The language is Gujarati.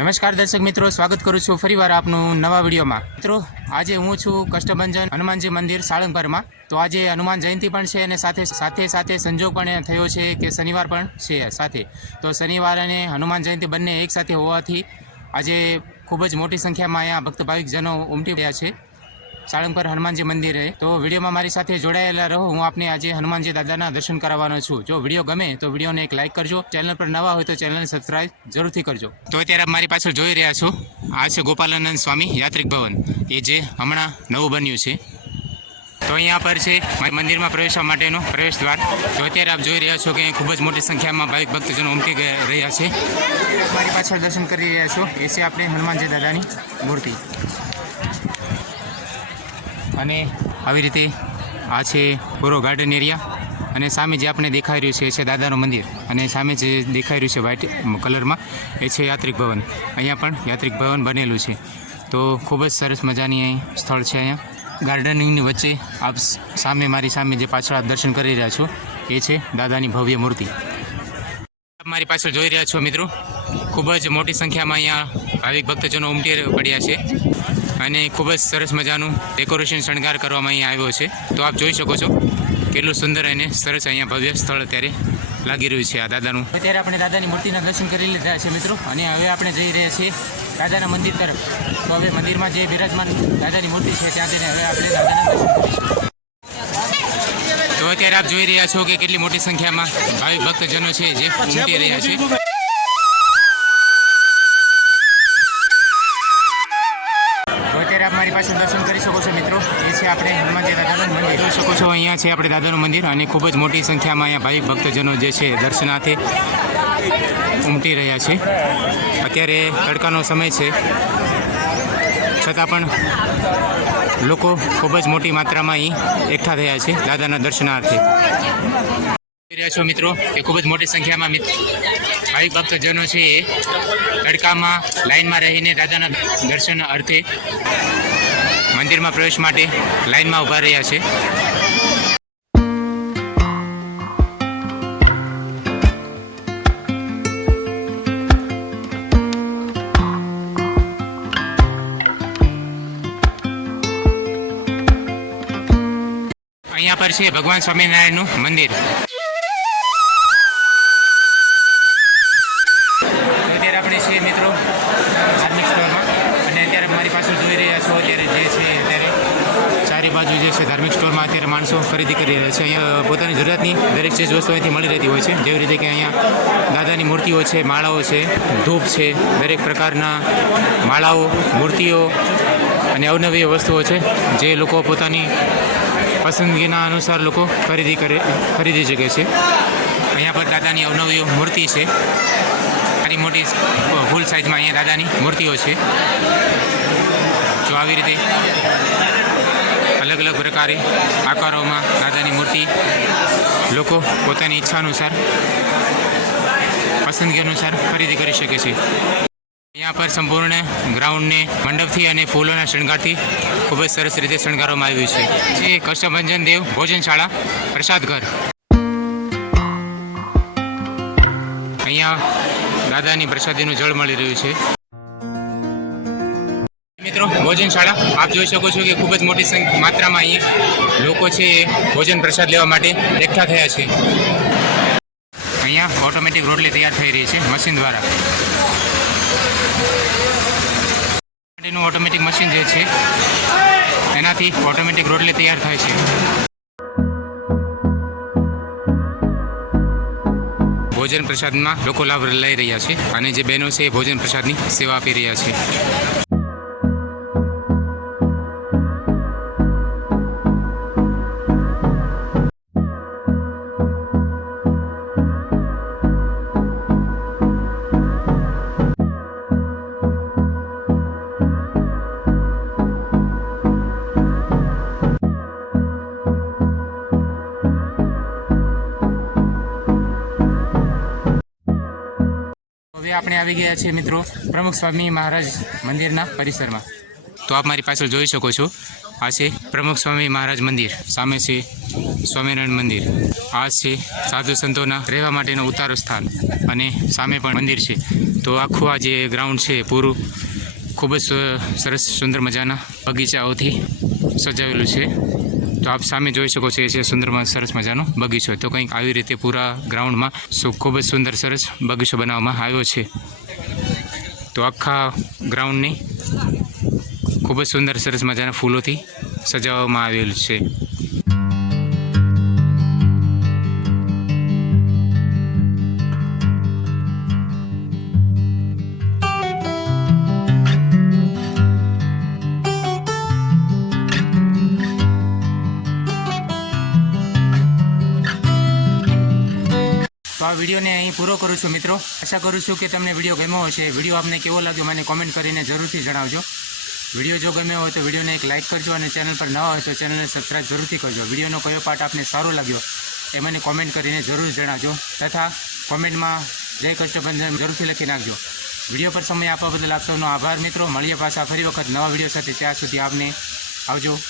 નમસ્કાર દર્શક મિત્રો, સ્વાગત કરું છું ફરીવાર આપનું નવા વિડીયોમાં. મિત્રો, આજે હું છું કષ્ટભંજન હનુમાનજી મંદિર સાળંગપરમાં તો આજે હનુમાન જયંતિ પણ છે અને સાથે સાથે સાથે સંજોગ પણ થયો છે કે શનિવાર પણ છે સાથે. તો શનિવાર અને હનુમાન જયંતિ બંને એકસાથે હોવાથી આજે ખૂબ જ મોટી સંખ્યામાં અહીંયા ભક્ત ભાવિકજનો ઉમટી રહ્યા છે. સાળંગપર હનુમાનજી મંદિરે. તો વિડીયોમાં મારી સાથે જોડાયેલા રહો. હું આપને આજે હનુમાનજી દાદાના દર્શન કરાવવાનો છું. જો વીડિયો ગમે તો વિડીયોને એક લાઇક કરજો. ચેનલ પર નવા હોય તો ચેનલને સબસ્ક્રાઇબ જરૂરથી કરજો. તો અત્યારે મારી પાછળ જોઈ રહ્યા છો આ છે ગોપાલાનંદ સ્વામી યાત્રિક ભવન. એ જે હમણાં નવું બન્યું છે. તો અહીંયા પર છે મંદિરમાં પ્રવેશવા માટેનો પ્રવેશ દ્વાર. તો અત્યારે આપ જોઈ રહ્યા છો કે ખૂબ જ મોટી સંખ્યામાં ભાવિક ભક્તજનો ઉમટી રહ્યા છે. મારી પાછળ દર્શન કરી રહ્યા છો. એ છે આપણે હનુમાનજી દાદાની મૂર્તિ. અને આવી રીતે આ છે પૂરો ગાર્ડન એરિયા. અને સામે જે આપણે દેખાઈ રહ્યું છે, એ છે દાદાનું મંદિર. અને સામે જે દેખાઈ રહ્યું છે વ્હાઇટ કલરમાં એ છે યાત્રિક ભવન. અહીંયા પણ યાત્રિક ભવન બનેલું છે. તો ખૂબ જ સરસ મજાની અહીં સ્થળ છે અહીંયા. ગાર્ડનિંગની વચ્ચે આપ સામે મારી સામે જે પાછળ આપ દર્શન કરી રહ્યા છો, એ છે દાદાની ભવ્ય મૂર્તિ. આપ મારી પાછળ જોઈ રહ્યા છો મિત્રો, ખૂબ જ મોટી સંખ્યામાં અહીંયા ભાવિક ભક્તજનો ઉમટી પડ્યા છે. અને ખૂબ જ સરસ મજાનું ડેકોરેશન શણગાર કરવામાં અહીંયા આવ્યો છે. તો આપ જોઈ શકો છો કેટલું સુંદર અને સરસ અહીંયા ભવ્ય સ્થળ અત્યારે લાગી રહ્યું છે આ દાદાનું. અત્યારે આપણે દાદાની મૂર્તિના દર્શન કરી લીધા છે મિત્રો અને હવે આપણે જઈ રહ્યા છીએ દાદાના મંદિર તરફ. તો હવે મંદિરમાં જે બિરાજમાન દાદાની મૂર્તિ છે ત્યાં જઈને હવે આપણે દાદાના દર્શન કરીશું. તો અત્યારે આપ જોઈ રહ્યા છો કે કેટલી મોટી સંખ્યામાં ભાવિ ભક્તજનો છે જે ઉમટી રહ્યા છે. પાસે દર્શન કરી શકો છો મિત્રો. એ છે આપણે હનુમાનજી દાદાનું મંદિર. જોઈ શકો છો અહીંયા છે આપણે દાદાનું મંદિર અને ખૂબ જ મોટી સંખ્યામાં અહીંયા ભાવિક ભક્તજનો જે છે દર્શનાર્થે ઉમટી રહ્યા છે. અત્યારે તડકાનો સમય છે. છતાં પણ લોકો ખૂબ જ મોટી માત્રામાં અહીં એકઠા થયા છે દાદાના દર્શનાર્થે. રહ્યા છો મિત્રો એ ખૂબ જ મોટી સંખ્યામાં ભાવિક ભક્તજનો છે એ તડકામાં લાઈનમાં રહીને દાદાના દર્શન અર્થે મંદિરમાં પ્રવેશ માટે લાઈનમાં ઊભા રહ્યા છે. અહીંયા પર છે ભગવાન સ્વામિનારાયણનું મંદિર. છે, ધાર્મિક સ્ટોરમાં અત્યારે માણસો ખરીદી કરી રહ્યા છે. અહીંયા પોતાની જરૂરિયાતની દરેક ચીજ વસ્તુ અહીંથી મળી રહેતી હોય છે. જેવી રીતે કે અહીંયા દાદાની મૂર્તિઓ છે, માળાઓ છે, ધૂપ છે, દરેક પ્રકારના માળાઓ, મૂર્તિઓ અને અવનવી વસ્તુઓ છે, જે લોકો પોતાની પસંદગીના અનુસાર લોકો ખરીદી કરે, ખરીદી શકે છે. અહીંયા પર દાદાની અવનવી મૂર્તિ છે. સારી મોટી ફૂલ સાઇઝમાં અહીંયા દાદાની મૂર્તિઓ છે. જો આવી રીતે અલગ અલગ પ્રકારે આકારોમાં દાદાની મૂર્તિ લોકો પોતાની ઈચ્છા અનુસાર, પસંદગી અનુસાર ખરીદી કરી શકે છે. અહીંયા પર સંપૂર્ણ ગ્રાઉન્ડને, મંડપથી અને ફૂલોના શણગારથી ખૂબ જ સરસ રીતે શણગારવામાં આવ્યું છે. જે કષ્ટભંજન દેવ ભોજનશાળા પ્રસાદ ઘર અહીંયા દાદાની પ્રસાદીનું જળ મળી રહ્યું છે. મિત્રો, ભોજનશાળા, આપ જોઈ શકો છો કે ખૂબ જ મોટી માત્રામાં અહીંયા લોકો છે એ ભોજન પ્રસાદ લેવા માટે એકઠા થયા છે. અહીંયા ઓટોમેટિક રોટલી તૈયાર થઈ રહી છે, મશીન દ્વારા. માટેનું ઓટોમેટિક મશીન જે છે, એનાથી ઓટોમેટિક રોટલી તૈયાર થાય છે. ભોજન પ્રસાદમાં લોકો લાભ લઈ રહ્યા છે અને જે બહેનો છે એ ભોજન પ્રસાદની સેવા આપી રહ્યા છે. હવે આપણે આવી ગયા છીએ મિત્રો પ્રમુખ સ્વામી મહારાજ મંદિરના પરિસરમાં. તો આપ મારી પાછળ જોઈ શકો છો, આ છે પ્રમુખ સ્વામી મહારાજ મંદિર. સામે છે સ્વામિનારાયણ મંદિર. આ છે સાધુ સંતોના રહેવા માટેનું ઉતારો સ્થાન. અને સામે પણ મંદિર છે. તો આખું આ જે ગ્રાઉન્ડ છે, પૂરું ખૂબ જ સરસ સુંદર મજાના બગીચાઓથી સજાવેલું છે. તો આપ સામે જોઈ શકો છો એ છે સુંદરમાં સરસ મજાનો બગીચો. તો કંઈક આવી રીતે પૂરા ગ્રાઉન્ડમાં સો ખૂબ જ સુંદર સરસ બગીચો બનાવવામાં આવ્યો છે. તો આખા ગ્રાઉન્ડની ખૂબ જ સુંદર સરસ મજાના ફૂલોથી સજાવવામાં આવેલું છે. વિડીયોને અહીં પૂરો કરું છું મિત્રો. આશા કરું છું કે તમને વીડિયો ગમ્યો હશે. વીડિયો આપને કેવો લાગ્યો મને કોમેન્ટ કરીને જરૂરથી જણાવજો. વીડિયો જો ગમ્યો હોય તો વિડીયોને એક લાઇક કરજો અને ચેનલ પર ન હોય તો ચેનલને સબસ્ક્રાઇબ જરૂરથી કરજો. વિડીયોનો કયો પાર્ટ આપને સારો લાગ્યો એ મને કોમેન્ટ કરીને જરૂર જણાવજો. તથા કોમેન્ટમાં જય કષ્ટભંજન જરૂરથી લખી નાખજો. વીડિયો પર સમય આપવા બદલ આપ સૌનો આભાર મિત્રો. મળીએ પાછા ફરી વખત નવા વીડિયો સાથે. ત્યાં સુધી આપને આવજો.